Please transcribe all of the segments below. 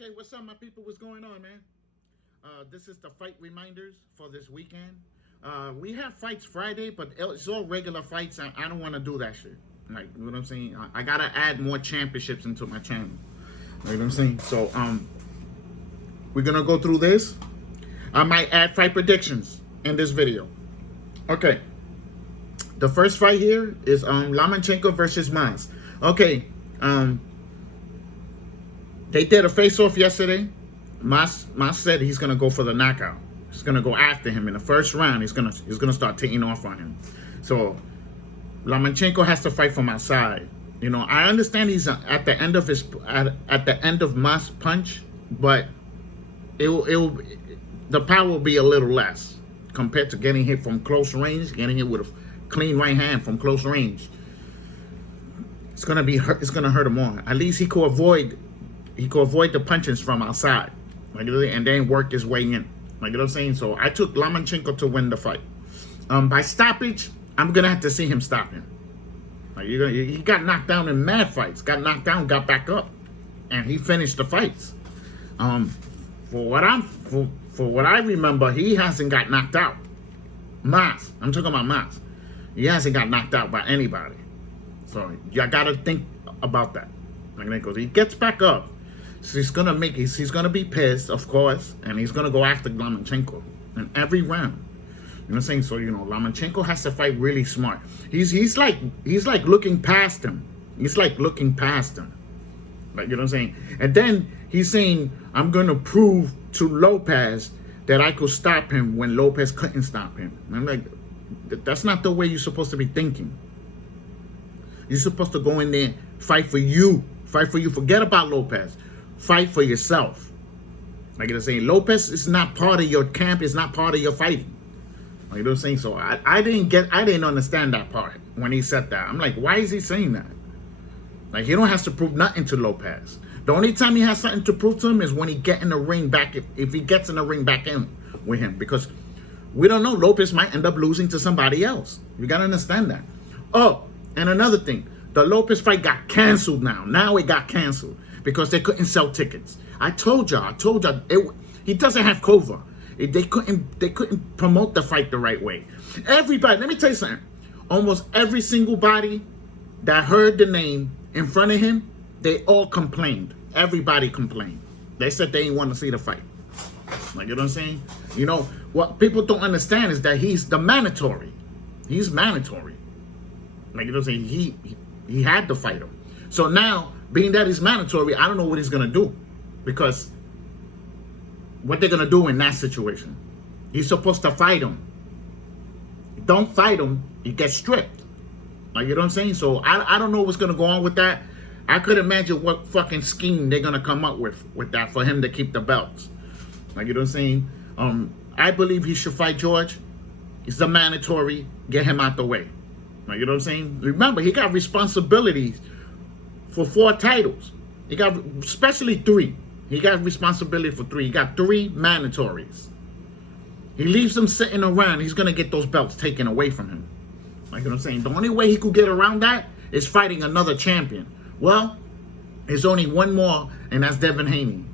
Okay, what's up, my people? What's going on, man? This is the fight reminders for this weekend. We have fights Friday, but it's all regular fights. I don't want to do that shit. Like, you know what I'm saying? I gotta add more championships into my channel. You know what I'm saying? So, we're gonna go through this. I might add fight predictions in this video. Okay. The first fight here is Lomachenko versus Mas. Okay. They did a face-off yesterday. Mas said he's gonna go for the knockout. He's gonna go after him in the first round. He's gonna start taking off on him. So Lomachenko has to fight from outside. You know, I understand he's at the end of his at the end of Mas' punch, but the power will be a little less compared to getting hit from close range, getting hit with a clean right hand from close range. It's gonna be hurt. It's gonna hurt him more. At least he could avoid the punches from outside, like, and then work his way in. Like, you know what I'm saying? So I took Lomachenko to win the fight. By stoppage, I'm gonna have to see him stop him. Like, he got knocked down in mad fights. Got knocked down, got back up, and he finished the fights. For what I remember, he hasn't got knocked out. Mas, I'm talking about Mas. He hasn't got knocked out by anybody. So you gotta think about that. Like, because he gets back up, so he's gonna be pissed, of course, and he's gonna go after Lomachenko in every round. You know what I'm saying? So, you know, Lomachenko has to fight really smart. He's like looking past him. He's like looking past him. Like, you know what I'm saying? And then he's saying, I'm gonna prove to Lopez that I could stop him when Lopez couldn't stop him. And I'm like, that's not the way you're supposed to be thinking. You're supposed to go in there, fight for you. Fight for you. Forget about Lopez. Fight for yourself. Like you're saying, Lopez is not part of your camp. It's not part of your fighting. Like, you know what I'm saying? So I didn't understand that part when he said that. I'm like, why is he saying that? Like, he don't have to prove nothing to Lopez. The only time he has something to prove to him is when he get in the ring back, if he gets in the ring back in with him. Because we don't know, Lopez might end up losing to somebody else. You got to understand that. Oh, and another thing. The Lopez fight got canceled now. Now it got canceled because they couldn't sell tickets. I told y'all, he doesn't have cover. They couldn't promote the fight the right way. Everybody, let me tell you something. Almost every single body that heard the name in front of him, they all complained. Everybody complained. They said they didn't want to see the fight. Like, you know what I'm saying? You know, what people don't understand is that he's the mandatory. He's mandatory. Like, you know what I'm saying? He had to fight him. So now, being that he's mandatory, I don't know what he's going to do. Because what they're going to do in that situation. He's supposed to fight him. Don't fight him, he gets stripped. Like, you know what I'm saying? So I don't know what's going to go on with that. I could imagine what fucking scheme they're going to come up with that for him to keep the belts. Like, you know what I'm saying? I believe he should fight George. It's the mandatory. Get him out the way. Like, you know what I'm saying? Remember, he got responsibilities for 4 titles. He got, especially 3. He got responsibility for 3. He got 3 mandatories. He leaves them sitting around. He's going to get those belts taken away from him. Like, you know what I'm saying? The only way he could get around that is fighting another champion. Well, there's only one more, and that's Devin Haney.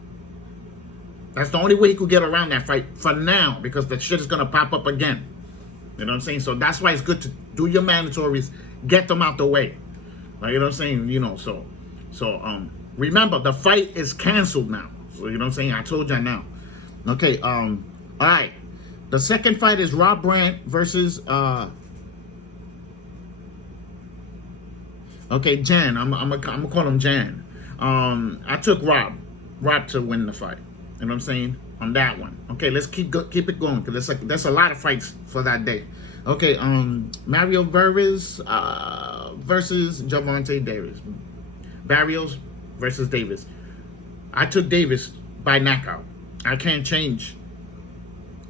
That's the only way he could get around that fight for now, because the shit is going to pop up again. You know what I'm saying? So that's why it's good to do your mandatories, get them out the way. Like, you know what I'm saying? You know, so remember, the fight is canceled now. So, you know what I'm saying? I told you now. Okay, all right. The second fight is Rob Brandt versus okay, Jan. I'm gonna call him Jan. I took Rob to win the fight. You know what I'm saying? On that one. Okay, let's keep it going, because there's a lot of fights for that day. Okay, Mario Verves versus Gervonta Davis. Barrios versus Davis. I took Davis by knockout. I can't change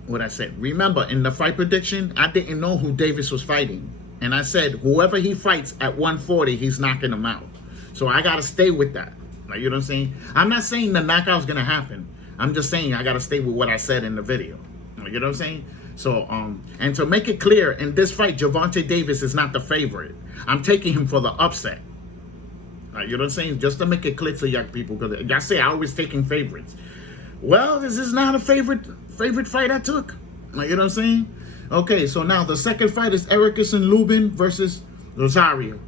what I said. Remember, in the fight prediction, I didn't know who Davis was fighting. And I said, whoever he fights at 140, he's knocking him out. So I got to stay with that. Like, you know what I'm saying? I'm not saying the knockout's going to happen. I'm just saying I got to stay with what I said in the video. You know what I'm saying? So, and to make it clear, in this fight, Gervonta Davis is not the favorite. I'm taking him for the upset. You know what I'm saying? Just to make it clear to young people, because I say I always taking favorites. Well, this is not a favorite fight I took. You know what I'm saying? Okay, so now the second fight is Ericson Lubin versus Rosario.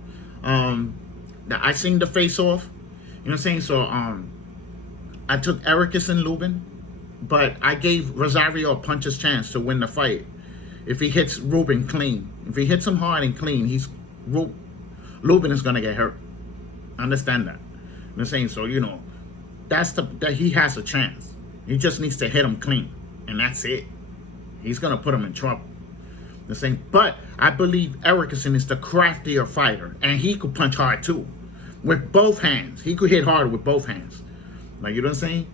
I seen the face off. You know what I'm saying? So I took Ericson Lubin, but I gave Rosario a puncher's chance to win the fight. If he hits Lubin clean, if he hits him hard and clean, Lubin is gonna get hurt. Understand that? You know what I'm saying? So you know, that he has a chance. He just needs to hit him clean, and that's it. He's gonna put him in trouble. The same, but I believe Ericson is the craftier fighter, and he could punch hard too, with both hands. He could hit hard with both hands. Like, you know what I'm saying?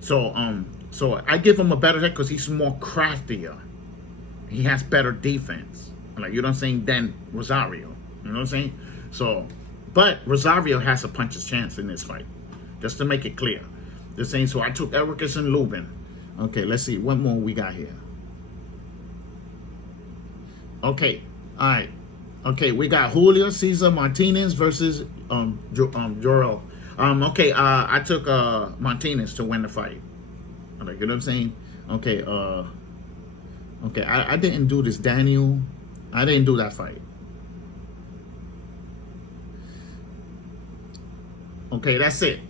So I give him a better hit because he's more craftier. He has better defense. Like, you know what I'm saying? Than Rosario. You know what I'm saying? So, but Rosario has a puncher's chance in this fight. Just to make it clear. The same. So I took Ericson Lubin. Okay, let's see what more we got here. Okay, all right. Okay, we got Julio Cesar Martinez versus Jorel. Okay, I took Martinez to win the fight. Like, you know what I'm saying? Okay, okay, I didn't do this Daniel. I didn't do that fight. Okay, that's it.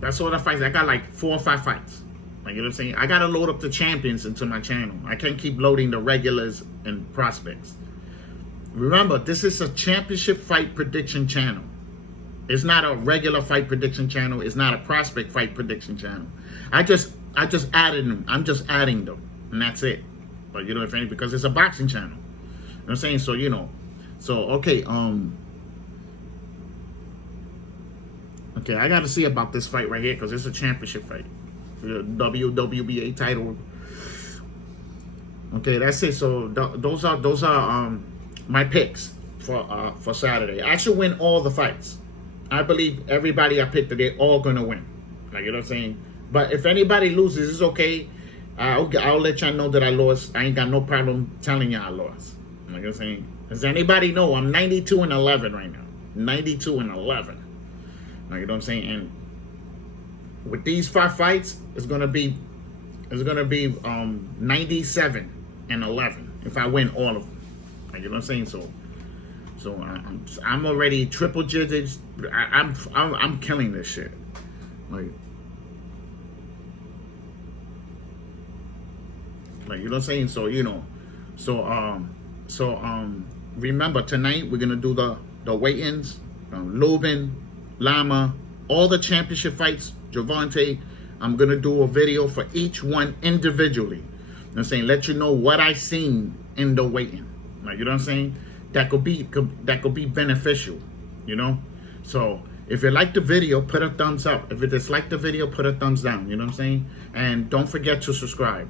That's all the fights. I got like 4 or 5 fights. Like, you know what I'm saying? I gotta load up the champions into my channel. I can't keep loading the regulars and prospects. Remember, this is a championship fight prediction channel. It's not a regular fight prediction channel. It's not a prospect fight prediction channel. I just added them. I'm just adding them, and that's it. But you know what I'm saying? Because it's a boxing channel. You know what I'm saying? So you know. So okay. Okay, I got to see about this fight right here because it's a championship fight. The WWBA title. Okay, that's it. So those are my picks for Saturday. I should win all the fights. I believe everybody I picked, they're all gonna win. Like, you know what I'm saying? But if anybody loses, it's okay. I'll let y'all know that I lost. I ain't got no problem telling y'all I lost. Like, you know what I'm saying? Does anybody know I'm 92-11 right now? 92-11. Like, you know what I'm saying? And with these 5 fights, it's gonna be 97-11 if I win all of them. Like, you know what I'm saying? So I'm already triple digits. I'm killing this shit. Like, you know what I'm saying? So you know, remember tonight we're gonna do the weigh-ins, Lubin, Lama, all the championship fights, Javante. I'm gonna do a video for each one individually. You know what I'm saying? Let you know what I seen in the weigh-in. Like, you know what I'm saying? That could be beneficial, you know? So if you like the video, put a thumbs up. If you dislike the video, put a thumbs down. You know what I'm saying? And don't forget to subscribe.